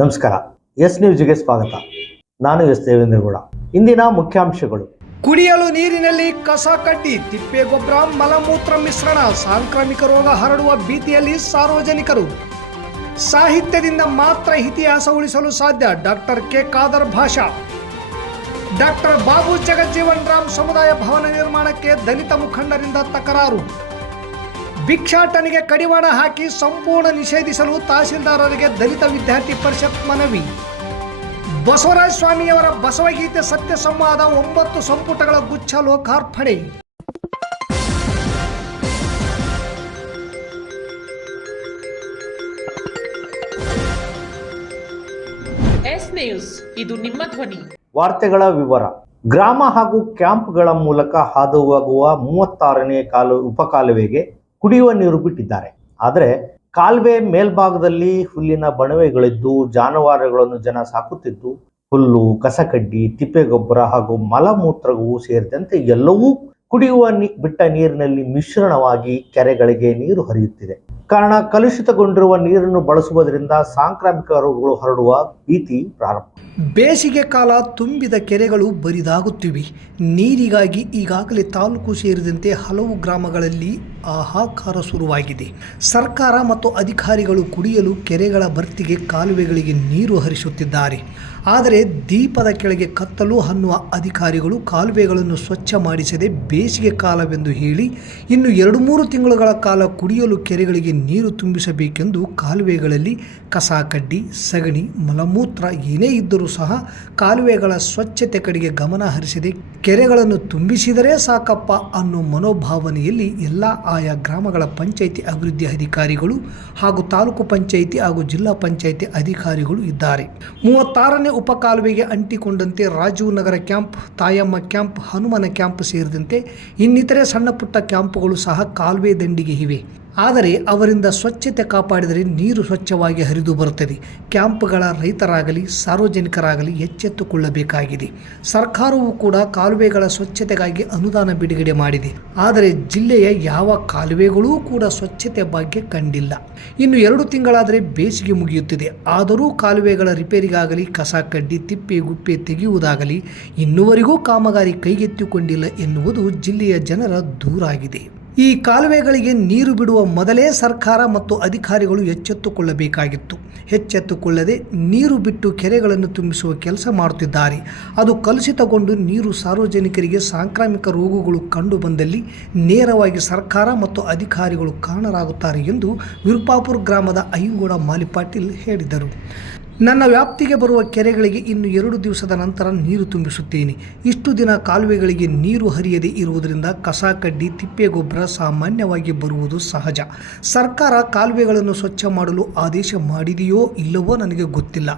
ನಮಸ್ಕಾರ. ಎಸ್ ನ್ಯೂಸ್ಗೆ ಸ್ವಾಗತ. ನಾನು ಎಸ್ ದೇವೇಂದ್ರಗೌಡ. ಇಂದಿನ ಮುಖ್ಯಾಂಶಗಳು: ಕುಡಿಯಲು ನೀರಿನಲ್ಲಿ ಕಸ ಕಡ್ಡಿ, ತಿಪ್ಪೆ ಗೊಬ್ಬರ, ಮಲಮೂತ್ರ ಮಿಶ್ರಣ, ಸಾಂಕ್ರಾಮಿಕ ರೋಗ ಹರಡುವ ಭೀತಿಯಲ್ಲಿ ಸಾರ್ವಜನಿಕರು. ಸಾಹಿತ್ಯದಿಂದ ಮಾತ್ರ ಇತಿಹಾಸ ಉಳಿಸಲು ಸಾಧ್ಯ, ಡಾಕ್ಟರ್ ಕೆ ಖಾದರ್ ಭಾಷಾ. ಡಾಕ್ಟರ್ ಬಾಬು ಜಗಜ್ಜೀವನ್ ರಾಮ್ ಸಮುದಾಯ ಭವನ ನಿರ್ಮಾಣಕ್ಕೆ ದಲಿತ ಮುಖಂಡರಿಂದ ತಕರಾರು. ಭಿಕ್ಷಾಟನೆಗೆ ಕಡಿವಾಣ ಹಾಕಿ ಸಂಪೂರ್ಣ ನಿಷೇಧಿಸಲು ತಹಸೀಲ್ದಾರರಿಗೆ ದಲಿತ ವಿದ್ಯಾರ್ಥಿ ಪರಿಷತ್ ಮನವಿ. ಬಸವರಾಜ ಸ್ವಾಮಿಯವರ ಬಸವಗೀತೆ ಸತ್ಯ ಸಂವಾದ 9 ಸಂಪುಟಗಳ ಗುಚ್ಛ ಲೋಕಾರ್ಪಣೆ. ಎಸ್ ನ್ಯೂಸ್, ಇದು ನಿಮ್ಮ ಧ್ವನಿ. ವಾರ್ತೆಗಳ ವಿವರ. ಗ್ರಾಮ ಹಾಗೂ ಕ್ಯಾಂಪ್ಗಳ ಮೂಲಕ ಹಾದು ಹೋಗುವ 36ನೇ ಉಪಕಾಲುವೆಗೆ ಕುಡಿಯುವ ನೀರು ಬಿಟ್ಟಿದ್ದಾರೆ. ಆದರೆ ಕಾಲುವೆ ಮೇಲ್ಭಾಗದಲ್ಲಿ ಹುಲ್ಲಿನ ಬಣವೆಗಳಿದ್ದು ಜಾನುವಾರುಗಳನ್ನು ಜನ ಸಾಕುತ್ತಿದ್ದು, ಹುಲ್ಲು, ಕಸಕಡ್ಡಿ, ತಿಪ್ಪೆಗೊಬ್ಬರ ಹಾಗೂ ಮಲಮೂತ್ರವು ಸೇರಿದಂತೆ ಎಲ್ಲವೂ ಕುಡಿಯುವ ಬಿಟ್ಟ ನೀರಿನಲ್ಲಿ ಮಿಶ್ರಣವಾಗಿ ಕೆರೆಗಳಿಗೆ ನೀರು ಹರಿಯುತ್ತಿದೆ. ಕಾರಣ ಕಲುಷಿತಗೊಂಡಿರುವ ನೀರನ್ನು ಬಳಸುವುದರಿಂದ ಸಾಂಕ್ರಾಮಿಕ ರೋಗಗಳು ಹರಡುವ ಭೀತಿ ಪ್ರಾರಂಭ. ಬೇಸಿಗೆ ಕಾಲ ತುಂಬಿದ ಕೆರೆಗಳು ಬರಿದಾಗುತ್ತಿವೆ. ನೀರಿಗಾಗಿ ಈಗಾಗಲೇ ತಾಲೂಕು ಸೇರಿದಂತೆ ಹಲವು ಗ್ರಾಮಗಳಲ್ಲಿ ಹಾಹಾಕಾರ ಶುರುವಾಗಿದೆ. ಸರ್ಕಾರ ಮತ್ತು ಅಧಿಕಾರಿಗಳು ಕುಡಿಯಲು ಕೆರೆಗಳ ಭರ್ತಿಗೆ ಕಾಲುವೆಗಳಿಗೆ ನೀರು ಹರಿಸುತ್ತಿದ್ದಾರೆ. ಆದರೆ ದೀಪದ ಕೆಳಗೆ ಕತ್ತಲು ಅನ್ನುವ ಅಧಿಕಾರಿಗಳು ಕಾಲುವೆಗಳನ್ನು ಸ್ವಚ್ಛ ಮಾಡಿಸದೆ ಬೇಸಿಗೆ ಕಾಲವೆಂದು ಹೇಳಿ ಇನ್ನು 2-3 ತಿಂಗಳುಗಳ ಕಾಲ ಕುಡಿಯಲು ಕೆರೆಗಳಿಗೆ ನೀರು ತುಂಬಿಸಬೇಕೆಂದು ಕಾಲುವೆಗಳಲ್ಲಿ ಕಸ ಕಡ್ಡಿ, ಸಗಣಿ, ಮಲಮೂತ್ರ ಏನೇ ಇದ್ದರೂ ಸಹ ಕಾಲುವೆಗಳ ಸ್ವಚ್ಛತೆ ಕಡೆಗೆ ಗಮನ ಹರಿಸದೆ ಕೆರೆಗಳನ್ನು ತುಂಬಿಸಿದರೆ ಸಾಕಪ್ಪ ಅನ್ನೋ ಮನೋಭಾವನೆಯಲ್ಲಿ ಎಲ್ಲ ಆಯಾ ಗ್ರಾಮಗಳ ಪಂಚಾಯಿತಿ ಅಭಿವೃದ್ಧಿ ಅಧಿಕಾರಿಗಳು ಹಾಗೂ ತಾಲೂಕು ಪಂಚಾಯಿತಿ ಹಾಗೂ ಜಿಲ್ಲಾ ಪಂಚಾಯಿತಿ ಅಧಿಕಾರಿಗಳು ಇದ್ದಾರೆ. 36ನೇ ಉಪಕಾಲುವೆಗೆ ಅಂಟಿಕೊಂಡಂತೆ ರಾಜೀವ್ ನಗರ ಕ್ಯಾಂಪ್, ತಾಯಮ್ಮ ಕ್ಯಾಂಪ್, ಹನುಮನ ಕ್ಯಾಂಪ್ ಸೇರಿದಂತೆ ಇನ್ನಿತರೆ ಸಣ್ಣ ಪುಟ್ಟ ಕ್ಯಾಂಪ್ಗಳು ಸಹ ಕಾಲುವೆ ದಂಡಿಗೆ ಇವೆ. ಆದರೆ ಅವರಿಂದ ಸ್ವಚ್ಛತೆ ಕಾಪಾಡಿದರೆ ನೀರು ಸ್ವಚ್ಛವಾಗಿ ಹರಿದು ಬರುತ್ತದೆ. ಕ್ಯಾಂಪ್ಗಳ ರೈತರಾಗಲಿ ಸಾರ್ವಜನಿಕರಾಗಲಿ ಎಚ್ಚೆತ್ತುಕೊಳ್ಳಬೇಕಾಗಿದೆ. ಸರ್ಕಾರವು ಕೂಡ ಕಾಲುವೆಗಳ ಸ್ವಚ್ಛತೆಗಾಗಿ ಅನುದಾನ ಬಿಡುಗಡೆ ಮಾಡಿದೆ. ಆದರೆ ಜಿಲ್ಲೆಯ ಯಾವ ಕಾಲುವೆಗಳೂ ಕೂಡ ಸ್ವಚ್ಛತೆ ಭಾಗ್ಯ ಕಂಡಿಲ್ಲ. ಇನ್ನು 2 ತಿಂಗಳಾದರೆ ಬೇಸಿಗೆ ಮುಗಿಯುತ್ತಿದೆ. ಆದರೂ ಕಾಲುವೆಗಳ ರಿಪೇರಿಗಾಗಲಿ ಕಸ ಕಡ್ಡಿ, ತಿಪ್ಪೆ ಗುಪ್ಪೆ ತೆಗೆಯುವುದಾಗಲಿ ಇನ್ನುವರೆಗೂ ಕಾಮಗಾರಿ ಕೈಗೆತ್ತಿಕೊಂಡಿಲ್ಲ ಎನ್ನುವುದು ಜಿಲ್ಲೆಯ ಜನರ ದೂರಾಗಿದೆ. ಈ ಕಾಲುವೆಗಳಿಗೆ ನೀರು ಬಿಡುವ ಮೊದಲೇ ಸರ್ಕಾರ ಮತ್ತು ಅಧಿಕಾರಿಗಳು ಎಚ್ಚೆತ್ತುಕೊಳ್ಳಬೇಕಾಗಿತ್ತು. ಎಚ್ಚೆತ್ತುಕೊಳ್ಳದೆ ನೀರು ಬಿಟ್ಟು ಕೆರೆಗಳನ್ನು ತುಂಬಿಸುವ ಕೆಲಸ ಮಾಡುತ್ತಿದ್ದಾರೆ. ಅದು ಕಲುಷಿತಗೊಂಡು ನೀರು ಸಾರ್ವಜನಿಕರಿಗೆ ಸಾಂಕ್ರಾಮಿಕ ರೋಗಗಳು ಕಂಡು ಬಂದಲ್ಲಿ ನೇರವಾಗಿ ಸರ್ಕಾರ ಮತ್ತು ಅಧಿಕಾರಿಗಳು ಕಾರಣರಾಗುತ್ತಾರೆ ಎಂದು ವಿರುಪಾಪುರ ಗ್ರಾಮದ ಅಯ್ಯಂಗೌಡ ಮಾಲಿಪಾಟೀಲ್ ಹೇಳಿದರು. ನನ್ನ ವ್ಯಾಪ್ತಿಗೆ ಬರುವ ಕೆರೆಗಳಿಗೆ ಇನ್ನು 2 ದಿವಸದ ನಂತರ ನೀರು ತುಂಬಿಸುತ್ತೇನೆ. ಇಷ್ಟು ದಿನ ಕಾಲುವೆಗಳಿಗೆ ನೀರು ಹರಿಯದೇ ಇರುವುದರಿಂದ ಕಸ ಕಡ್ಡಿ, ತಿಪ್ಪೆ ಗೊಬ್ಬರ ಸಾಮಾನ್ಯವಾಗಿ ಬರುವುದು ಸಹಜ. ಸರ್ಕಾರ ಕಾಲುವೆಗಳನ್ನು ಸ್ವಚ್ಛ ಮಾಡಲು ಆದೇಶ ಮಾಡಿದೆಯೋ ಇಲ್ಲವೋ ನನಗೆ ಗೊತ್ತಿಲ್ಲ.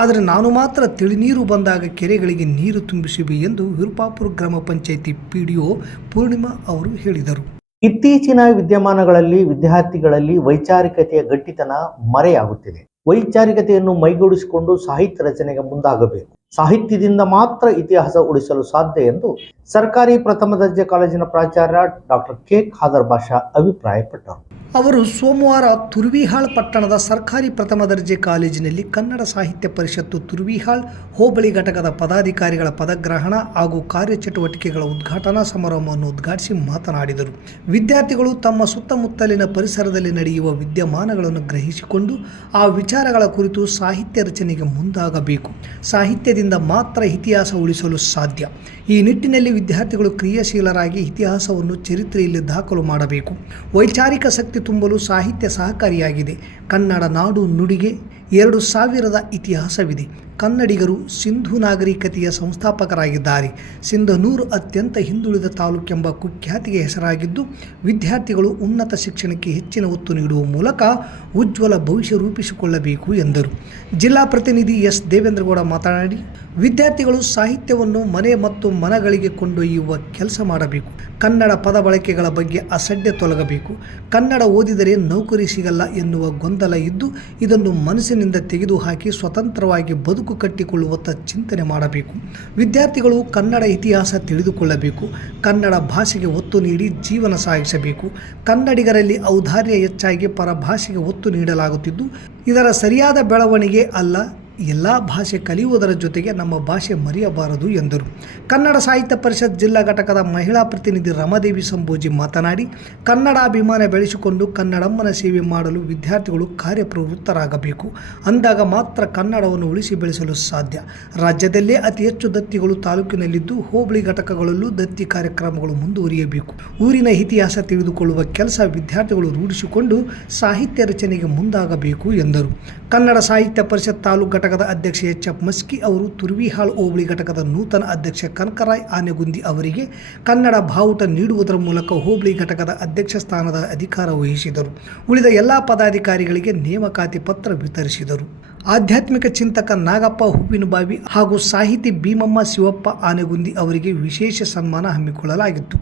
ಆದರೆ ನಾನು ಮಾತ್ರ ತಿಳಿನೀರು ಬಂದಾಗ ಕೆರೆಗಳಿಗೆ ನೀರು ತುಂಬಿಸುವೆ ಎಂದು ವಿರುಪಾಪುರ ಗ್ರಾಮ ಪಂಚಾಯಿತಿ PDO ಪೂರ್ಣಿಮಾ ಅವರು ಹೇಳಿದರು. ಇತ್ತೀಚಿನ ವಿದ್ಯಮಾನಗಳಲ್ಲಿ ವಿದ್ಯಾರ್ಥಿಗಳಲ್ಲಿ ವೈಚಾರಿಕತೆಯ ಗಟ್ಟಿತನ ಮರೆಯಾಗುತ್ತಿದೆ. ವೈಚಾರಿಕತೆಯನ್ನು ಮೈಗೂಡಿಸಿಕೊಂಡು ಸಾಹಿತ್ಯ ರಚನೆಗೆ ಮುಂದಾಗಬೇಕು. ಸಾಹಿತ್ಯದಿಂದ ಮಾತ್ರ ಇತಿಹಾಸ ಉಳಿಸಲು ಸಾಧ್ಯ ಎಂದು ಸರ್ಕಾರಿ ಪ್ರಥಮ ದರ್ಜೆ ಕಾಲೇಜಿನ ಪ್ರಾಚಾರ್ಯ ಡಾಕ್ಟರ್ ಕೆ ಖಾದರ್ ಭಾಷಾ ಅಭಿಪ್ರಾಯಪಟ್ಟರು. ಅವರು ಸೋಮವಾರ ತುರ್ವಿಹಾಳ್ ಪಟ್ಟಣದ ಸರ್ಕಾರಿ ಪ್ರಥಮ ದರ್ಜೆ ಕಾಲೇಜಿನಲ್ಲಿ ಕನ್ನಡ ಸಾಹಿತ್ಯ ಪರಿಷತ್ತು ತುರ್ವಿಹಾಳ್ ಹೋಬಳಿ ಘಟಕದ ಪದಾಧಿಕಾರಿಗಳ ಪದಗ್ರಹಣ ಹಾಗೂ ಕಾರ್ಯಚಟುವಟಿಕೆಗಳ ಉದ್ಘಾಟನಾ ಸಮಾರಂಭವನ್ನು ಉದ್ಘಾಟಿಸಿ ಮಾತನಾಡಿದರು. ವಿದ್ಯಾರ್ಥಿಗಳು ತಮ್ಮ ಸುತ್ತಮುತ್ತಲಿನ ಪರಿಸರದಲ್ಲಿ ನಡೆಯುವ ವಿದ್ಯಮಾನಗಳನ್ನು ಗ್ರಹಿಸಿಕೊಂಡು ಆ ವಿಚಾರಗಳ ಕುರಿತು ಸಾಹಿತ್ಯ ರಚನೆಗೆ ಮುಂದಾಗಬೇಕು. ಸಾಹಿತ್ಯದಿಂದ ಮಾತ್ರ ಇತಿಹಾಸ ಉಳಿಸಲು ಸಾಧ್ಯ. ಈ ನಿಟ್ಟಿನಲ್ಲಿ ವಿದ್ಯಾರ್ಥಿಗಳು ಕ್ರಿಯಾಶೀಲರಾಗಿ ಇತಿಹಾಸವನ್ನು ಚರಿತ್ರೆಯಲ್ಲಿ ದಾಖಲು ಮಾಡಬೇಕು. ವೈಚಾರಿಕ ಶಕ್ತಿ ತುಂಬಲು ಸಾಹಿತ್ಯ ಸಹಕಾರಿಯಾಗಿದೆ. ಕನ್ನಡ ನಾಡು ನುಡಿಗೆ 2000ದ ಇತಿಹಾಸವಿದೆ. ಕನ್ನಡಿಗರು ಸಿಂಧು ನಾಗರಿಕತೆಯ ಸಂಸ್ಥಾಪಕರಾಗಿದ್ದಾರೆ. ಸಿಂಧನೂರು ಅತ್ಯಂತ ಹಿಂದುಳಿದ ತಾಲೂಕೆಂಬ ಕುಖ್ಯಾತಿಗೆ ಹೆಸರಾಗಿದ್ದು, ವಿದ್ಯಾರ್ಥಿಗಳು ಉನ್ನತ ಶಿಕ್ಷಣಕ್ಕೆ ಹೆಚ್ಚಿನ ಒತ್ತು ನೀಡುವ ಮೂಲಕ ಉಜ್ವಲ ಭವಿಷ್ಯ ರೂಪಿಸಿಕೊಳ್ಳಬೇಕು ಎಂದರು. ಜಿಲ್ಲಾ ಪ್ರತಿನಿಧಿ ಎಸ್ ದೇವೇಂದ್ರಗೌಡ ಮಾತನಾಡಿ, ವಿದ್ಯಾರ್ಥಿಗಳು ಸಾಹಿತ್ಯವನ್ನು ಮನೆ ಮತ್ತು ಮನಗಳಿಗೆ ಕೊಂಡೊಯ್ಯುವ ಕೆಲಸ ಮಾಡಬೇಕು. ಕನ್ನಡ ಪದ ಬಳಕೆಗಳ ಬಗ್ಗೆ ಅಸಡ್ಡೆ ತೊಲಗಬೇಕು. ಕನ್ನಡ ಓದಿದರೆ ನೌಕರಿ ಸಿಗಲ್ಲ ಎನ್ನುವ ಗೊಂದಲ ಇದ್ದು ಇದನ್ನು ಮನಸ್ಸಿನಿಂದ ತೆಗೆದುಹಾಕಿ ಸ್ವತಂತ್ರವಾಗಿ ಬದುಕು ಕಟ್ಟಿಕೊಳ್ಳುವತ್ತ ಚಿಂತನೆ ಮಾಡಬೇಕು. ವಿದ್ಯಾರ್ಥಿಗಳು ಕನ್ನಡ ಇತಿಹಾಸ ತಿಳಿದುಕೊಳ್ಳಬೇಕು. ಕನ್ನಡ ಭಾಷೆಗೆ ಒತ್ತು ನೀಡಿ ಜೀವನ ಸಾಗಿಸಬೇಕು. ಕನ್ನಡಿಗರಲ್ಲಿ ಔದಾರ್ಯ ಹೆಚ್ಚಾಗಿ ಪರ ಭಾಷೆಗೆ ಒತ್ತು ನೀಡಲಾಗುತ್ತಿದ್ದು ಇದರ ಸರಿಯಾದ ಬೆಳವಣಿಗೆ ಅಲ್ಲ ಎಲ್ಲ ಭಾಷೆ ಕಲಿಯುವುದರ ಜೊತೆಗೆ ನಮ್ಮ ಭಾಷೆ ಮರೆಯಬಾರದು ಎಂದರು. ಕನ್ನಡ ಸಾಹಿತ್ಯ ಪರಿಷತ್ ಜಿಲ್ಲಾ ಘಟಕದ ಮಹಿಳಾ ಪ್ರತಿನಿಧಿ ರಮಾದೇವಿ ಸಂಬೋಜಿ ಮಾತನಾಡಿ, ಕನ್ನಡಾಭಿಮಾನ ಬೆಳೆಸಿಕೊಂಡು ಕನ್ನಡಮ್ಮನ ಸೇವೆ ಮಾಡಲು ವಿದ್ಯಾರ್ಥಿಗಳು ಕಾರ್ಯಪ್ರವೃತ್ತರಾಗಬೇಕು. ಅಂದಾಗ ಮಾತ್ರ ಕನ್ನಡವನ್ನು ಉಳಿಸಿ ಬೆಳೆಸಲು ಸಾಧ್ಯ. ರಾಜ್ಯದಲ್ಲೇ ಅತಿ ಹೆಚ್ಚು ದತ್ತಿಗಳು ತಾಲೂಕಿನಲ್ಲಿದ್ದು, ಹೋಬಳಿ ಘಟಕಗಳಲ್ಲೂ ದತ್ತಿ ಕಾರ್ಯಕ್ರಮಗಳು ಮುಂದುವರಿಯಬೇಕು. ಊರಿನ ಇತಿಹಾಸ ತಿಳಿದುಕೊಳ್ಳುವ ಕೆಲಸ ವಿದ್ಯಾರ್ಥಿಗಳು ರೂಢಿಸಿಕೊಂಡು ಸಾಹಿತ್ಯ ರಚನೆಗೆ ಮುಂದಾಗಬೇಕು ಎಂದರು. ಕನ್ನಡ ಸಾಹಿತ್ಯ ಪರಿಷತ್ ತಾಲೂಕು ಘಟಕದ ಅಧ್ಯಕ್ಷ ಎಚ್.ಎಫ್. ಮಸ್ಕಿ ಅವರು ತುರ್ವಿಹಾಳ್ ಹೋಬಳಿ ಘಟಕದ ನೂತನ ಅಧ್ಯಕ್ಷ ಕನಕರಾಯ್ ಆನೆಗುಂದಿ ಅವರಿಗೆ ಕನ್ನಡ ಬಾವುಟ ನೀಡುವುದರ ಮೂಲಕ ಹೋಬಳಿ ಘಟಕದ ಅಧ್ಯಕ್ಷ ಸ್ಥಾನದ ಅಧಿಕಾರ ವಹಿಸಿದರು. ಉಳಿದ ಎಲ್ಲ ಪದಾಧಿಕಾರಿಗಳಿಗೆ ನೇಮಕಾತಿ ಪತ್ರ ವಿತರಿಸಿದರು. ಆಧ್ಯಾತ್ಮಿಕ ಚಿಂತಕ ನಾಗಪ್ಪ ಹೂವಿನಬಾವಿ ಹಾಗೂ ಸಾಹಿತಿ ಭೀಮಮ್ಮ ಶಿವಪ್ಪ ಆನೆಗುಂದಿ ಅವರಿಗೆ ವಿಶೇಷ ಸನ್ಮಾನ ಹಮ್ಮಿಕೊಳ್ಳಲಾಗಿತ್ತು.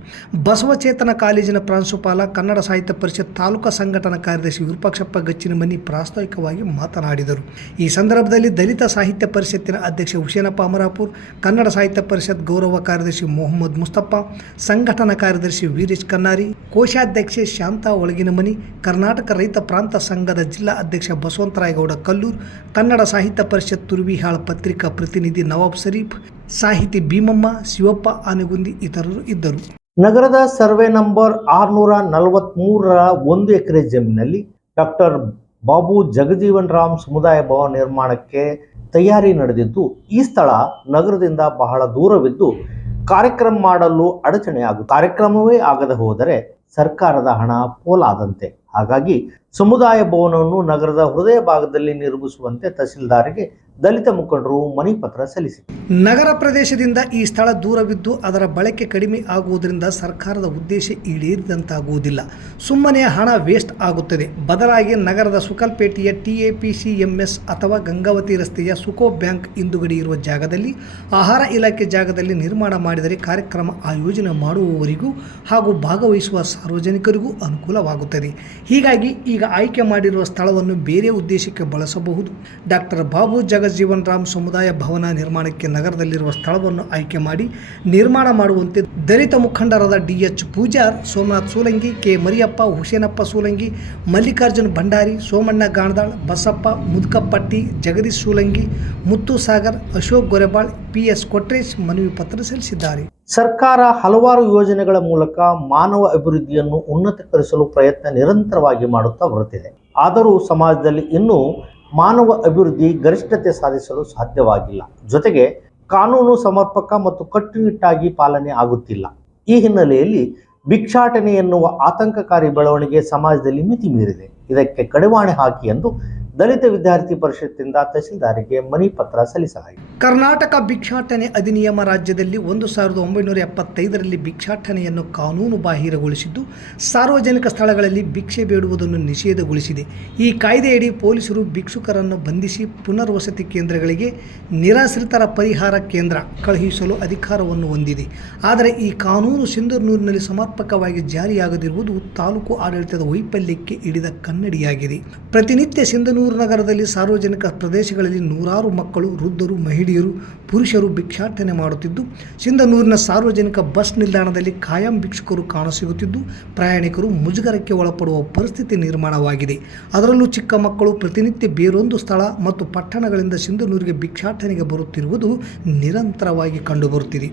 ಬಸವಚೇತನ ಕಾಲೇಜಿನ ಪ್ರಾಂಶುಪಾಲ, ಕನ್ನಡ ಸಾಹಿತ್ಯ ಪರಿಷತ್ ತಾಲೂಕಾ ಸಂಘಟನಾ ಕಾರ್ಯದರ್ಶಿ ವಿರೂಪಾಕ್ಷಪ್ಪ ಗಚ್ಚಿನಮನಿ ಪ್ರಾಸ್ತಾವಿಕವಾಗಿ ಮಾತನಾಡಿದರು. ಈ ಸಂದರ್ಭದಲ್ಲಿ ದಲಿತ ಸಾಹಿತ್ಯ ಪರಿಷತ್ತಿನ ಅಧ್ಯಕ್ಷ ಹುಸೇನಪ್ಪ ಅಮರಾಪುರ್, ಕನ್ನಡ ಸಾಹಿತ್ಯ ಪರಿಷತ್ ಗೌರವ ಕಾರ್ಯದರ್ಶಿ ಮೊಹಮ್ಮದ್ ಮುಸ್ತಫಾ, ಸಂಘಟನಾ ಕಾರ್ಯದರ್ಶಿ ವೀರೇಶ್ ಕನ್ನಾರಿ, ಕೋಶಾಧ್ಯಕ್ಷೆ ಶಾಂತಾ ಒಳಗಿನಮನಿ, ಕರ್ನಾಟಕ ರೈತ ಪ್ರಾಂತ ಸಂಘದ ಜಿಲ್ಲಾ ಅಧ್ಯಕ್ಷ ಬಸವಂತರಾಯಗೌಡ ಕಲ್ಲೂರ್, ಕನ್ನಡ ಸಾಹಿತ್ಯ ಪರಿಷತ್ ತುರ್ವಿಹಾಳ್ ಪತ್ರಿಕಾ ಪ್ರತಿನಿಧಿ ನವಾಬ್ ಶರೀಫ್, ಸಾಹಿತಿ ಭೀಮಮ್ಮ ಶಿವಪ್ಪ ಆನೆಗುಂದಿ ಇತರರು ಇದ್ದರು. ನಗರದ ಸರ್ವೆ ನಂಬರ್ 643ರ 1 ಎಕರೆ ಜಮೀನಿನಲ್ಲಿ ಡಾಕ್ಟರ್ ಬಾಬು ಜಗಜೀವನ್ ರಾಮ್ ಸಮುದಾಯ ಭವನ ನಿರ್ಮಾಣಕ್ಕೆ ತಯಾರಿ ನಡೆದಿದ್ದು, ಈ ಸ್ಥಳ ನಗರದಿಂದ ಬಹಳ ದೂರವಿದ್ದು ಕಾರ್ಯಕ್ರಮ ಮಾಡಲು ಅಡಚಣೆಯಾಗುತ್ತದೆ. ಕಾರ್ಯಕ್ರಮವೇ ಆಗದೆ ಹೋದರೆ ಸರ್ಕಾರದ ಹಣ ಪೋಲಾದಂತೆ. ಹಾಗಾಗಿ ಸಮುದಾಯ ಭವನವನ್ನು ನಗರದ ಹೃದಯ ಭಾಗದಲ್ಲಿ ನಿರ್ಮಿಸುವಂತೆ ತಹಸೀಲ್ದಾರ್ಗೆ ದಲಿತ ಮುಖಂಡರು ಮನವಿ ಪತ್ರ ಸಲ್ಲಿಸಿದರು. ನಗರ ಪ್ರದೇಶದಿಂದ ಈ ಸ್ಥಳ ದೂರವಿದ್ದು ಅದರ ಬಳಕೆ ಕಡಿಮೆ ಆಗುವುದರಿಂದ ಸರ್ಕಾರದ ಉದ್ದೇಶ ಈಡೇರಿದಂತಾಗುವುದಿಲ್ಲ. ಸುಮ್ಮನೆ ಹಣ ವೇಸ್ಟ್ ಆಗುತ್ತದೆ. ಬದಲಾಗಿ ನಗರದ ಸುಕಲ್ಪೇಟೆಯ TAPCMS ಅಥವಾ ಗಂಗಾವತಿ ರಸ್ತೆಯ ಸುಕೋ ಬ್ಯಾಂಕ್ ಹಿಂದುಗಡೆ ಇರುವ ಜಾಗದಲ್ಲಿ ಆಹಾರ ಇಲಾಖೆ ಜಾಗದಲ್ಲಿ ನಿರ್ಮಾಣ ಮಾಡಿದರೆ ಕಾರ್ಯಕ್ರಮ ಆಯೋಜನೆ ಮಾಡುವವರಿಗೂ ಹಾಗೂ ಭಾಗವಹಿಸುವ ಸಾರ್ವಜನಿಕರಿಗೂ ಅನುಕೂಲವಾಗುತ್ತದೆ. ಹೀಗಾಗಿ ಈಗ ಆಯ್ಕೆ ಮಾಡಿರುವ ಸ್ಥಳವನ್ನು ಬೇರೆ ಉದ್ದೇಶಕ್ಕೆ ಬಳಸಬಹುದು. ಡಾಕ್ಟರ್ ಬಾಬು ಜಗಜೀವನ್ ರಾಮ್ ಸಮುದಾಯ ಭವನ ನಿರ್ಮಾಣಕ್ಕೆ ನಗರದಲ್ಲಿರುವ ಸ್ಥಳವನ್ನು ಆಯ್ಕೆ ಮಾಡಿ ನಿರ್ಮಾಣ ಮಾಡುವಂತೆ ದಲಿತ ಮುಖಂಡರಾದ DH ಪೂಜಾರ್, ಸೋಮನಾಥ್ ಸೂಲಂಗಿ, ಕೆ ಮರಿಯಪ್ಪ, ಹುಸೇನಪ್ಪ ಸೂಲಂಗಿ, ಮಲ್ಲಿಕಾರ್ಜುನ್ ಭಂಡಾರಿ, ಸೋಮಣ್ಣ ಗಾಣದಾಳ್, ಬಸಪ್ಪ ಮುದ್ಕಪ್ಪಟ್ಟಿ, ಜಗದೀಶ್ ಸೂಲಂಗಿ, ಮುತ್ತು ಸಾಗರ್, ಅಶೋಕ್ ಗೊರೆಬಾಳ್, PS ಕೊಟ್ರೇಶ್ ಮನವಿ ಪತ್ರ ಸಲ್ಲಿಸಿದ್ದಾರೆ. ಸರ್ಕಾರ ಹಲವಾರು ಯೋಜನೆಗಳ ಮೂಲಕ ಮಾನವ ಅಭಿವೃದ್ಧಿಯನ್ನು ಉನ್ನತೀಕರಿಸಲು ಪ್ರಯತ್ನ ನಿರಂತರವಾಗಿ ಮಾಡುತ್ತಾ ಬರುತ್ತಿದೆ. ಆದರೂ ಸಮಾಜದಲ್ಲಿ ಇನ್ನೂ ಮಾನವ ಅಭಿವೃದ್ಧಿ ಗರಿಷ್ಠತೆ ಸಾಧಿಸಲು ಸಾಧ್ಯವಾಗಿಲ್ಲ. ಜೊತೆಗೆ ಕಾನೂನು ಸಮರ್ಪಕ ಮತ್ತು ಕಟ್ಟುನಿಟ್ಟಾಗಿ ಪಾಲನೆ ಆಗುತ್ತಿಲ್ಲ. ಈ ಹಿನ್ನೆಲೆಯಲ್ಲಿ ಭಿಕ್ಷಾಟನೆ ಎನ್ನುವ ಆತಂಕಕಾರಿ ಬೆಳವಣಿಗೆ ಸಮಾಜದಲ್ಲಿ ಮಿತಿ ಮೀರಿದೆ. ಇದಕ್ಕೆ ಕಡಿವಾಣ ಹಾಕಿ ಎಂದು ದಲಿತ ವಿದ್ಯಾರ್ಥಿ ಪರಿಷತ್ತಿನಿಂದ ತಹಸೀಲ್ದಾರಿಗೆ ಮನವಿ ಪತ್ರ ಸಲ್ಲಿಸಲಾಗಿದೆ. ಕರ್ನಾಟಕ ಭಿಕ್ಷಾಟನೆ ಅಧಿನಿಯಮ ರಾಜ್ಯದಲ್ಲಿ 1975ರಲ್ಲಿ ಭಿಕ್ಷಾಟನೆಯನ್ನು ಕಾನೂನು ಬಾಹಿರಗೊಳಿಸಿದ್ದು, ಸಾರ್ವಜನಿಕ ಸ್ಥಳಗಳಲ್ಲಿ ಭಿಕ್ಷೆ ಬೇಡುವುದನ್ನು ನಿಷೇಧಗೊಳಿಸಿದೆ. ಈ ಕಾಯ್ದೆಯಡಿ ಪೊಲೀಸರು ಭಿಕ್ಷುಕರನ್ನು ಬಂಧಿಸಿ ಪುನರ್ವಸತಿ ಕೇಂದ್ರಗಳಿಗೆ, ನಿರಾಶ್ರಿತರ ಪರಿಹಾರ ಕೇಂದ್ರ ಕಳುಹಿಸಲು ಅಧಿಕಾರವನ್ನು ಹೊಂದಿದೆ. ಆದರೆ ಈ ಕಾನೂನು ಸಿಂಧನೂರಿನಲ್ಲಿ ಸಮರ್ಪಕವಾಗಿ ಜಾರಿಯಾಗದಿರುವುದು ತಾಲೂಕು ಆಡಳಿತದ ವೈಫಲ್ಯಕ್ಕೆ ಹಿಡಿದ ಕನ್ನಡಿಯಾಗಿದೆ. ಪ್ರತಿನಿತ್ಯ ಸಿಂಧನೂರು ನಗರದಲ್ಲಿ ಸಾರ್ವಜನಿಕ ಪ್ರದೇಶಗಳಲ್ಲಿ ನೂರಾರು ಮಕ್ಕಳು, ವೃದ್ಧರು, ಮಹಿಳೆಯರು, ಪುರುಷರು ಭಿಕ್ಷಾಟನೆ ಮಾಡುತ್ತಿದ್ದು, ಸಿಂಧನೂರಿನ ಸಾರ್ವಜನಿಕ ಬಸ್ ನಿಲ್ದಾಣದಲ್ಲಿ ಕಾಯಂ ಭಿಕ್ಷುಕರು ಕಾಣಸಿಗುತ್ತಿದ್ದು, ಪ್ರಯಾಣಿಕರು ಮುಜುಗರಕ್ಕೆ ಒಳಪಡುವ ಪರಿಸ್ಥಿತಿ ನಿರ್ಮಾಣವಾಗಿದೆ. ಅದರಲ್ಲೂ ಚಿಕ್ಕ ಮಕ್ಕಳು ಪ್ರತಿನಿತ್ಯ ಬೇರೊಂದು ಸ್ಥಳ ಮತ್ತು ಪಟ್ಟಣಗಳಿಂದ ಸಿಂಧನೂರಿಗೆ ಭಿಕ್ಷಾಟನೆಗೆ ಬರುತ್ತಿರುವುದು ನಿರಂತರವಾಗಿ ಕಂಡುಬರುತ್ತಿದೆ.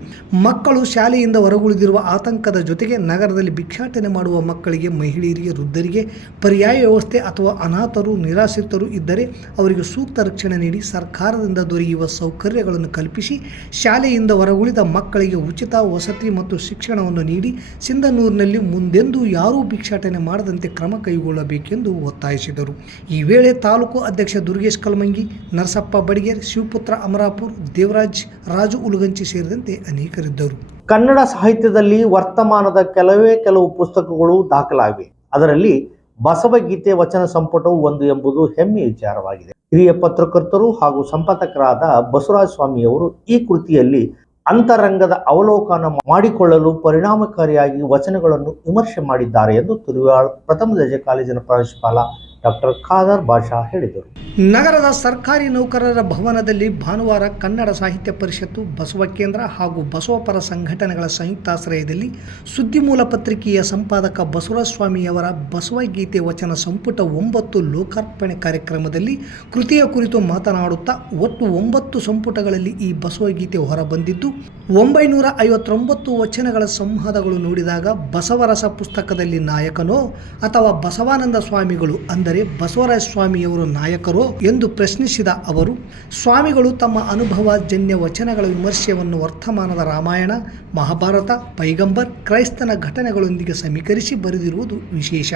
ಮಕ್ಕಳು ಶಾಲೆಯಿಂದ ಹೊರಗುಳಿದಿರುವ ಆತಂಕದ ಜೊತೆಗೆ ನಗರದಲ್ಲಿ ಭಿಕ್ಷಾಟನೆ ಮಾಡುವ ಮಕ್ಕಳಿಗೆ, ಮಹಿಳೆಯರಿಗೆ, ವೃದ್ಧರಿಗೆ ಪರ್ಯಾಯ ವ್ಯವಸ್ಥೆ ಅಥವಾ ಅನಾಥರು, ನಿರಾಶ್ರಿತರು ಇದ್ದರೆ ಅವರಿಗೆ ಸೂಕ್ತ ರಕ್ಷಣೆ ನೀಡಿ ಸರ್ಕಾರದಿಂದ ದೊರೆಯುವ ಸೌಕರ್ಯಗಳನ್ನು ಕಲ್ಪಿಸಿ ಶಾಲೆಯಿಂದ ಹೊರಗುಳಿದ ಮಕ್ಕಳಿಗೆ ಉಚಿತ ವಸತಿ ಮತ್ತು ಶಿಕ್ಷಣವನ್ನು ನೀಡಿ ಸಿಂಧನೂರಿನಲ್ಲಿ ಮುಂದೆಂದೂ ಯಾರೂ ಭಿಕ್ಷಾಟನೆ ಮಾಡದಂತೆ ಕ್ರಮ ಕೈಗೊಳ್ಳಬೇಕೆಂದು ಒತ್ತಾಯಿಸಿದರು. ಈ ವೇಳೆ ತಾಲೂಕು ಅಧ್ಯಕ್ಷ ದುರ್ಗೇಶ್ ಕಲ್ಮಂಗಿ, ನರಸಪ್ಪ ಬಡಿಗೇರ್, ಶಿವಪುತ್ರ ಅಮರಾಪುರ್, ದೇವರಾಜ್, ರಾಜು ಉಲಗಂಚಿ ಸೇರಿದಂತೆ ಅನೇಕರಿದ್ದರು. ಕನ್ನಡ ಸಾಹಿತ್ಯದಲ್ಲಿ ವರ್ತಮಾನದ ಕೆಲವು ಪುಸ್ತಕಗಳು ದಾಖಲಾಗಿವೆ. ಅದರಲ್ಲಿ ಬಸವಗೀತೆ ವಚನ ಸಂಪುಟವು ಒಂದು ಎಂಬುದು ಹೆಮ್ಮೆಯ ವಿಚಾರವಾಗಿದೆ. ಹಿರಿಯ ಪತ್ರಕರ್ತರು ಹಾಗೂ ಸಂಪಾದಕರಾದ ಬಸವರಾಜ ಸ್ವಾಮಿಯವರು ಈ ಕೃತಿಯಲ್ಲಿ ಅಂತರಂಗದ ಅವಲೋಕನ ಮಾಡಿಕೊಳ್ಳಲು ಪರಿಣಾಮಕಾರಿಯಾಗಿ ವಚನಗಳನ್ನು ವಿಮರ್ಶೆ ಮಾಡಿದ್ದಾರೆ ಎಂದು ತುರ್ವಿಹಾಳ್ ಪ್ರಥಮ ದರ್ಜೆ ಕಾಲೇಜಿನ ಪ್ರಾಂಶುಪಾಲ ಡಾಕ್ಟರ್ ಖಾದರ್ ಬಾಷಾ ಹೇಳಿದರು. ನಗರದ ಸರ್ಕಾರಿ ನೌಕರರ ಭವನದಲ್ಲಿ ಭಾನುವಾರ ಕನ್ನಡ ಸಾಹಿತ್ಯ ಪರಿಷತ್ತು, ಬಸವ ಕೇಂದ್ರ ಹಾಗೂ ಬಸವಪರ ಸಂಘಟನೆಗಳ ಸಂಯುಕ್ತಾಶ್ರಯದಲ್ಲಿ ಸುದ್ದಿಮೂಲ ಪತ್ರಿಕೆಯ ಸಂಪಾದಕ ಬಸವರಾಜ ಸ್ವಾಮಿಯವರ ಬಸವಗೀತೆ ವಚನ ಸಂಪುಟ 9 ಲೋಕಾರ್ಪಣೆ ಕಾರ್ಯಕ್ರಮದಲ್ಲಿ ಕೃತಿಯ ಕುರಿತು ಮಾತನಾಡುತ್ತಾ ಒಟ್ಟು 9 ಸಂಪುಟಗಳಲ್ಲಿ ಈ ಬಸವಗೀತೆ ಹೊರಬಂದಿದ್ದು 959 ವಚನಗಳ ಸಂವಾದಗಳು ನೋಡಿದಾಗ ಬಸವರಸ ಪುಸ್ತಕದಲ್ಲಿ ನಾಯಕನೋ ಅಥವಾ ಬಸವಾನಂದ ಸ್ವಾಮಿಗಳು ಅಂದರೆ ಬಸವರಾಜ ಸ್ವಾಮಿಯವರು ನಾಯಕರೋ ಎಂದು ಪ್ರಶ್ನಿಸಿದ ಅವರು, ಸ್ವಾಮಿಗಳು ತಮ್ಮ ಅನುಭವ ಜನ್ಯ ವಚನಗಳ ವಿಮರ್ಶೆಯನ್ನು ವರ್ತಮಾನದ ರಾಮಾಯಣ, ಮಹಾಭಾರತ, ಪೈಗಂಬರ್, ಕ್ರೈಸ್ತನ ಘಟನೆಗಳೊಂದಿಗೆ ಸಮೀಕರಿಸಿ ಬರೆದಿರುವುದು ವಿಶೇಷ.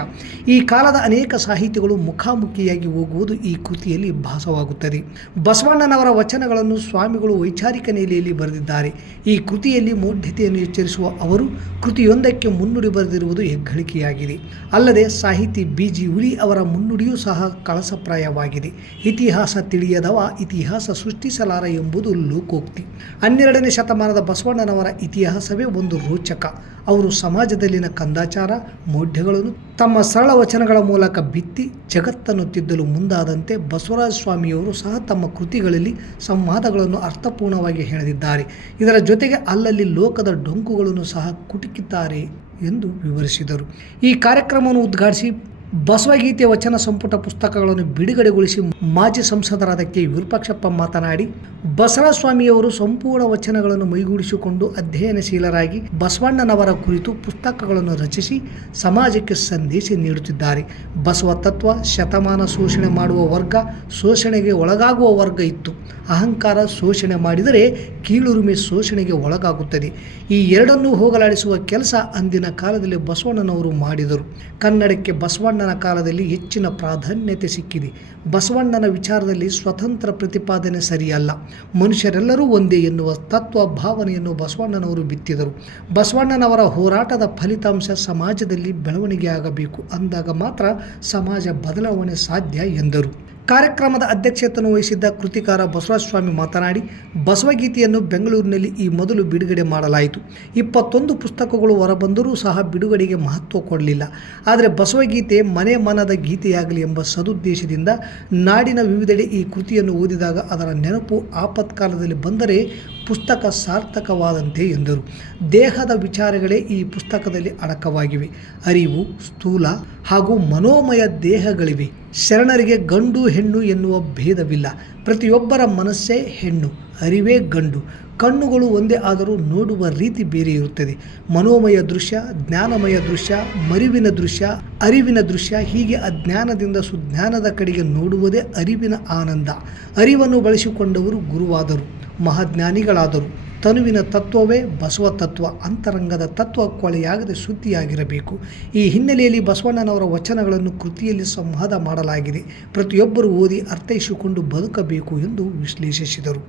ಈ ಕಾಲದ ಅನೇಕ ಸಾಹಿತಿಗಳು ಮುಖಾಮುಖಿಯಾಗಿ ಹೋಗುವುದು ಈ ಕೃತಿಯಲ್ಲಿ ಭಾಸವಾಗುತ್ತದೆ. ಬಸವಣ್ಣನವರ ವಚನಗಳನ್ನು ಸ್ವಾಮಿಗಳು ವೈಚಾರಿಕ ನೆಲೆಯಲ್ಲಿ ಬರೆದಿದ್ದಾರೆ. ಈ ಕೃತಿಯಲ್ಲಿ ಮೌಢ್ಯತೆಯನ್ನು ಎಚ್ಚರಿಸುವ ಅವರು ಕೃತಿಯೊಂದಕ್ಕೆ ಮುನ್ನುಡಿ ಬರೆದಿರುವುದು ಹೆಗ್ಗಳಿಕೆಯಾಗಿದೆ. ಅಲ್ಲದೆ ಸಾಹಿತಿ ಬಿ.ಜಿ. ಹುಲಿ ಅವರ ಮುನ್ನುಡಿಯೂ ಸಹ ಕಳಸಪ್ರಾಯವಾಗಿದೆ. ಇತಿಹಾಸ ತಿಳಿಯದವ ಇತಿಹಾಸ ಸೃಷ್ಟಿಸಲಾರ ಎಂಬುದು ಲೋಕೋಕ್ತಿ. 12ನೇ ಶತಮಾನದ ಬಸವಣ್ಣನವರ ಇತಿಹಾಸವೇ ಒಂದು ರೋಚಕ. ಅವರು ಸಮಾಜದಲ್ಲಿನ ಕಂದಾಚಾರ, ಮೌಢ್ಯಗಳನ್ನು ತಮ್ಮ ಸರಳ ವಚನಗಳ ಮೂಲಕ ಬಿತ್ತಿ ಜಗತ್ತನ್ನು ತಿದ್ದಲು ಮುಂದಾದಂತೆ ಬಸವರಾಜ ಸ್ವಾಮಿಯವರು ಸಹ ತಮ್ಮ ಕೃತಿಗಳಲ್ಲಿ ಸಂವಾದಗಳನ್ನು ಅರ್ಥಪೂರ್ಣವಾಗಿ ಹೆಣೆದಿದ್ದಾರೆ. ಇದರ ಜೊತೆಗೆ ಅಲ್ಲಲ್ಲಿ ಲೋಕದ ಡೊಂಕುಗಳನ್ನು ಸಹ ಕುಟುಕಿದ್ದಾರೆ ಎಂದು ವಿವರಿಸಿದರು. ಈ ಕಾರ್ಯಕ್ರಮವನ್ನು ಉದ್ಘಾಟಿಸಿ ಬಸವಗೀತೆ ವಚನ ಸಂಪುಟ ಪುಸ್ತಕಗಳನ್ನು ಬಿಡುಗಡೆಗೊಳಿಸಿ ಮಾಜಿ ಸಂಸದರಾದ ಕೆ. ವಿರೂಪಾಕ್ಷಪ್ಪ ಮಾತನಾಡಿ, ಬಸವರಾಜ ಸ್ವಾಮಿಯವರು ಸಂಪೂರ್ಣ ವಚನಗಳನ್ನು ಮೈಗೂಡಿಸಿಕೊಂಡು ಅಧ್ಯಯನಶೀಲರಾಗಿ ಬಸವಣ್ಣನವರ ಕುರಿತು ಪುಸ್ತಕಗಳನ್ನು ರಚಿಸಿ ಸಮಾಜಕ್ಕೆ ಸಂದೇಶ ನೀಡುತ್ತಿದ್ದಾರೆ. ಬಸವ ತತ್ವ ಶತಮಾನ ಶೋಷಣೆ ಮಾಡುವ ವರ್ಗ, ಶೋಷಣೆಗೆ ಒಳಗಾಗುವ ವರ್ಗ ಇತ್ತು. ಅಹಂಕಾರ ಶೋಷಣೆ ಮಾಡಿದರೆ ಕೀಳುರಿಮೆ ಶೋಷಣೆಗೆ ಒಳಗಾಗುತ್ತದೆ. ಈ ಎರಡನ್ನೂ ಹೋಗಲಾಡಿಸುವ ಕೆಲಸ ಅಂದಿನ ಕಾಲದಲ್ಲಿ ಬಸವಣ್ಣನವರು ಮಾಡಿದರು. ಕನ್ನಡಕ್ಕೆ ಬಸವಣ್ಣನ ಕಾಲದಲ್ಲಿ ಹೆಚ್ಚಿನ ಪ್ರಾಧಾನ್ಯತೆ ಸಿಕ್ಕಿದೆ. ಬಸವಣ್ಣನ ವಿಚಾರದಲ್ಲಿ ಸ್ವತಂತ್ರ ಪ್ರತಿಪಾದನೆ ಸರಿಯಲ್ಲ, ಮನುಷ್ಯರೆಲ್ಲರೂ ಒಂದೇ ಎನ್ನುವ ತತ್ವ ಭಾವನೆಯನ್ನು ಬಸವಣ್ಣನವರು ಬಿತ್ತಿದರು. ಬಸವಣ್ಣನವರ ಹೋರಾಟದ ಫಲಿತಾಂಶ ಸಮಾಜದಲ್ಲಿ ಬೆಳವಣಿಗೆಯಾಗಬೇಕು. ಅಂದಾಗ ಮಾತ್ರ ಸಮಾಜ ಬದಲಾವಣೆ ಸಾಧ್ಯ ಎಂದರು. ಕಾರ್ಯಕ್ರಮದ ಅಧ್ಯಕ್ಷತೆಯನ್ನು ವಹಿಸಿದ್ದ ಕೃತಿಕಾರ ಬಸವರಾಜ ಸ್ವಾಮಿ ಮಾತನಾಡಿ, ಬಸವಗೀತೆಯನ್ನು ಬೆಂಗಳೂರಿನಲ್ಲಿ ಈ ಮೊದಲು ಬಿಡುಗಡೆ ಮಾಡಲಾಯಿತು. 21 ಪುಸ್ತಕಗಳು ಹೊರಬಂದರೂ ಸಹ ಬಿಡುಗಡೆಗೆ ಮಹತ್ವ ಕೊಡಲಿಲ್ಲ. ಆದರೆ ಬಸವಗೀತೆ ಮನೆ ಮನದ ಗೀತೆಯಾಗಲಿ ಎಂಬ ಸದುದ್ದೇಶದಿಂದ ನಾಡಿನ ವಿವಿಧೆಡೆ ಈ ಕೃತಿಯನ್ನು ಓದಿದಾಗ ಅದರ ನೆನಪು ಆಪತ್ಕಾಲದಲ್ಲಿ ಬಂದರೆ ಪುಸ್ತಕ ಸಾರ್ಥಕವಾದಂತೆ ಎಂದರು. ದೇಹದ ವಿಚಾರಗಳೇ ಈ ಪುಸ್ತಕದಲ್ಲಿ ಅಡಕವಾಗಿವೆ. ಅರಿವು, ಸ್ಥೂಲ ಹಾಗೂ ಮನೋಮಯ ದೇಹಗಳಿವೆ. ಶರಣರಿಗೆ ಗಂಡು ಹೆಣ್ಣು ಎನ್ನುವ ಭೇದವಿಲ್ಲ. ಪ್ರತಿಯೊಬ್ಬರ ಮನಸ್ಸೇ ಹೆಣ್ಣು, ಅರಿವೇ ಗಂಡು. ಕಣ್ಣುಗಳು ಒಂದೇ ಆದರೂ ನೋಡುವ ರೀತಿ ಬೇರೆ ಇರುತ್ತದೆ. ಮನೋಮಯ ದೃಶ್ಯ, ಜ್ಞಾನಮಯ ದೃಶ್ಯ, ಮರಿವಿನ ದೃಶ್ಯ, ಅರಿವಿನ ದೃಶ್ಯ, ಹೀಗೆ ಅಜ್ಞಾನದಿಂದ ಸುಜ್ಞಾನದ ಕಡೆಗೆ ನೋಡುವುದೇ ಅರಿವಿನ ಆನಂದ. ಅರಿವನ್ನು ಬಳಸಿಕೊಂಡವರು ಗುರುವಾದರು, ಮಹಾಜ್ಞಾನಿಗಳಾದರು. ತನುವಿನ ತತ್ವವೇ ಬಸವ ತತ್ವ. ಅಂತರಂಗದ ತತ್ವ ಕೊಳೆಯಾಗದೆ ಶುದ್ಧಿಯಾಗಿರಬೇಕು. ಈ ಹಿನ್ನೆಲೆಯಲ್ಲಿ ಬಸವಣ್ಣನವರ ವಚನಗಳನ್ನು ಕೃತಿಯಲ್ಲಿ ಸಂವಾದ ಮಾಡಲಾಗಿದೆ. ಪ್ರತಿಯೊಬ್ಬರು ಓದಿ ಅರ್ಥೈಸಿಕೊಂಡು ಬದುಕಬೇಕು ಎಂದು ವಿಶ್ಲೇಷಿಸಿದರು.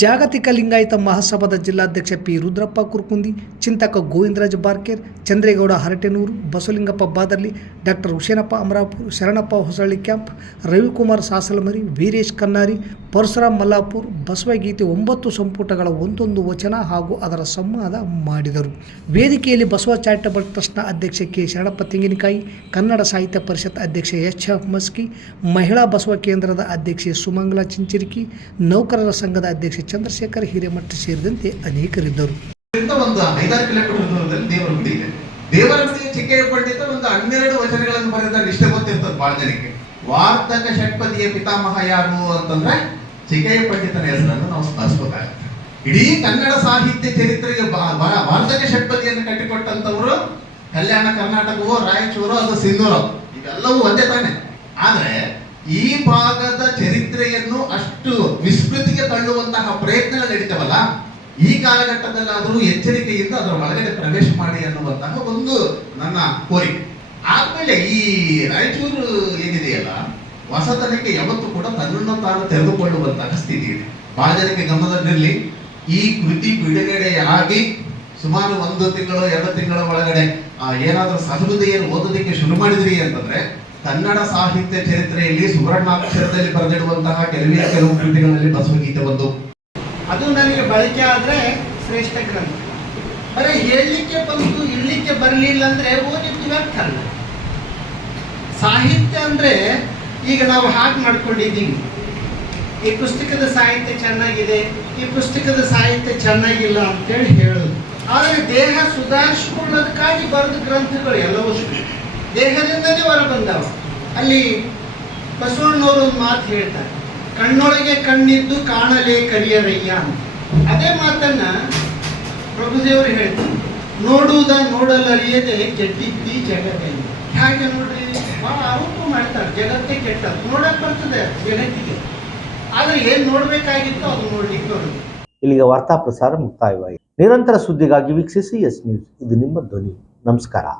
ಜಾಗತಿಕ ಲಿಂಗಾಯತ ಮಹಾಸಭಾದ ಜಿಲ್ಲಾಧ್ಯಕ್ಷ ಪಿ. ರುದ್ರಪ್ಪ ಕುರ್ಕುಂದಿ, ಚಿಂತಕ ಗೋವಿಂದರಾಜ ಬಾರ್ಕೇರ್, ಚಂದ್ರೇಗೌಡ ಹರಟೆನೂರು, ಬಸವಲಿಂಗಪ್ಪ ಬಾದರ್ಲಿ, ಡಾಕ್ಟರ್ ಹುಸೇನಪ್ಪ ಅಮರಾಪುರ್, ಶರಣಪ್ಪ ಹೊಸಳ್ಳಿ ಕ್ಯಾಂಪ್, ರವಿಕುಮಾರ್ ಸಾಸಲಮರಿ, ವೀರೇಶ್ ಕನ್ನಾರಿ, ಪರಶುರಾಮ್ ಮಲ್ಲಾಪುರ್ ಬಸವಗೀತೆ 9 ಸಂಪುಟಗಳ ಒಂದೊಂದು ವಚನ ಹಾಗೂ ಅದರ ಸಂವಾದ ಮಾಡಿದರು. ವೇದಿಕೆಯಲ್ಲಿ ಬಸವ ಚಾರಿಟಬಲ್ ಟ್ರಸ್ಟ್ನ ಅಧ್ಯಕ್ಷೆ ಕೆ. ಶರಣಪ್ಪ ತೆಂಗಿನಕಾಯಿ, ಕನ್ನಡ ಸಾಹಿತ್ಯ ಪರಿಷತ್ ಅಧ್ಯಕ್ಷೆ ಎಚ್.ಎಫ್. ಮಸ್ಕಿ, ಮಹಿಳಾ ಬಸವ ಕೇಂದ್ರದ ಅಧ್ಯಕ್ಷೆ ಸುಮಂಗಲ ಚಿಂಚಿರಿಕಿ, ನೌಕರರ ಸಂಘದ ಅಧ್ಯಕ್ಷೆ ಚಂದ್ರಶೇಖರ್ ಹಿರೇಮಠ ಸೇರಿದಂತೆ ಅನೇಕರಿದ್ದರು. ಒಂದು 5-6 ಕಿಲೋಮೀಟರ್ ದೂರದಲ್ಲಿ ದೇವರ ಗುಡಿ ಇದೆ. ದೇವರ ಗುಡಿ ಚಿಕ್ಕಯ್ಯ ಪಂಡಿತ ಒಂದು 12 ವಚನಗಳನ್ನು ಬರೆದ ಇಷ್ಟೇ ಗೊತ್ತಿರ್ತದೆ ಬಹಳ ಜನಕ್ಕೆ. ವಾರ್ತಕ ಷಟ್ಪದಿಯ ಪಿತಾಮಹ ಯಾರು ಅಂತಂದ್ರೆ ಚಿಕ್ಕಯ್ಯ ಪಂಡಿತನ ಹೆಸರನ್ನು ನಾವು ಸ್ಮರಿಸಬೇಕಾಗುತ್ತೆ. ಇಡೀ ಕನ್ನಡ ಸಾಹಿತ್ಯ ಚರಿತ್ರೆಗೆ ವಾರ್ತಕ ಷಟ್ಪದಿಯನ್ನು ಕಟ್ಟಿಕೊಟ್ಟಂತವರು ಕಲ್ಯಾಣ ಕರ್ನಾಟಕವೋ, ರಾಯಚೂರು, ಅದು ಸಿಂಧೂರು, ಇವೆಲ್ಲವೂ ಒಂದೇ ತಾನೆ. ಆದ್ರೆ ಈ ಭಾಗದ ಚರಿತ್ರೆಯನ್ನು ಅಷ್ಟು ವಿಸ್ಮೃತಿಗೆ ತಳ್ಳುವಂತಹ ಪ್ರಯತ್ನಗಳು ನಡೀತಾವಲ್ಲ, ಈ ಕಾಲಘಟ್ಟದಲ್ಲಾದರೂ ಎಚ್ಚರಿಕೆಯಿಂದ ಅದರ ಒಳಗಡೆ ಪ್ರವೇಶ ಮಾಡಿ ಅನ್ನುವಂತಹ ಒಂದು ನನ್ನ ಕೋರಿಕೆ. ಆದ್ಮೇಲೆ ಈ ರಾಯಚೂರು ಏನಿದೆಯಲ್ಲ, ಹೊಸತನಕ್ಕೆ ಯಾವತ್ತೂ ಕೂಡ ತನ್ನನ್ನು ತಾನು ತೆರೆದುಕೊಳ್ಳುವಂತಹ ಸ್ಥಿತಿ ಇದೆ. ಬಹಳ ಜನಕ್ಕೆ ಗಮನದಲ್ಲಿರಲಿ, ಈ ಕೃತಿ ಬಿಡುಗಡೆಯಾಗಿ ಸುಮಾರು 1 ತಿಂಗಳು 2 ತಿಂಗಳ ಒಳಗಡೆ ಏನಾದ್ರೂ ಸಹೃದಯರು ಓದೋದಕ್ಕೆ ಶುರು ಮಾಡಿದ್ರಿ ಅಂತಂದ್ರೆ ಕನ್ನಡ ಸಾಹಿತ್ಯ ಚರಿತ್ರೆಯಲ್ಲಿ ಸುವರ್ಣಾಕ್ಷರದಲ್ಲಿ ಬರೆದಿಡುವಂತಹ ಕೆಲವು ಕೃತಿಗಳಲ್ಲಿ ಬಸವಗೀತೆ ಒಂದು. ಅದು ನನಗೆ ಬಳಕೆ ಆದರೆ ಶ್ರೇಷ್ಠ ಗ್ರಂಥ. ಬರೀ ಹೇಳಲಿಕ್ಕೆ ಬಂತು, ಇರಲಿಕ್ಕೆ ಬರಲಿಲ್ಲ ಅಂದರೆ ಓದಿದ್ದು ವ್ಯರ್ಥ ಅಲ್ಲ. ಸಾಹಿತ್ಯ ಅಂದರೆ ಈಗ ನಾವು ಹಾಗೆ ಮಾಡ್ಕೊಂಡಿದ್ದೀವಿ. ಈ ಪುಸ್ತಕದ ಸಾಹಿತ್ಯ ಚೆನ್ನಾಗಿದೆ, ಈ ಪುಸ್ತಕದ ಸಾಹಿತ್ಯ ಚೆನ್ನಾಗಿಲ್ಲ ಅಂತೇಳಿ ಹೇಳೋದು. ಆದರೆ ದೇಹ ಸುಧಾರಿಸ್ಕೊಳ್ಳೋದಕ್ಕಾಗಿ ಬರೆದ ಗ್ರಂಥಗಳು ಎಲ್ಲವೂ ದೇಹದಿಂದಲೇ ಹೊರ ಬಂದವು. ಅಲ್ಲಿ ಬಸವಣ್ಣನವರು ಒಂದು ಮಾತು ಹೇಳ್ತಾರೆ, ಕಣ್ಣೊಳಗೆ ಕಣ್ಣಿದ್ದು ಕಾಣಲೇ ಕರಿಯರಯ್ಯ ಅಂತ. ಅದೇ ಮಾತನ್ನ ಪ್ರಭುದೇವರು ಹೇಳ್ತಾರೆ, ನೋಡುವುದ ನೋಡಲರಿಯದೆ ಕೆಟ್ಟಿದ್ದಿ ಜಗತ್ತಲ್ಲಿ. ಹಾಗೆ ನೋಡ್ರಿ, ಭಾಳ ಆರೋಪ ಮಾಡ್ತಾರೆ, ಜಗತ್ತೇ ಕೆಟ್ಟದ್ದು. ನೋಡಕ್ ಬರ್ತದೆ ಜಗತ್ತಿಗೆ, ಆದರೆ ಏನು ನೋಡಬೇಕಾಗಿತ್ತು ಅದು ನೋಡ್ಲಿಕ್ಕೆ ಬರುತ್ತೆ. ಇಲ್ಲಿಗೆ ವಾರ್ತಾ ಪ್ರಸಾರ ಮುಕ್ತಾಯವಾಯಿತು. ನಿರಂತರ ಸುದ್ದಿಗಾಗಿ ವೀಕ್ಷಿಸಿ ಎಸ್ ನ್ಯೂಸ್, ಇದು ನಿಮ್ಮ ಧ್ವನಿ. ನಮಸ್ಕಾರ.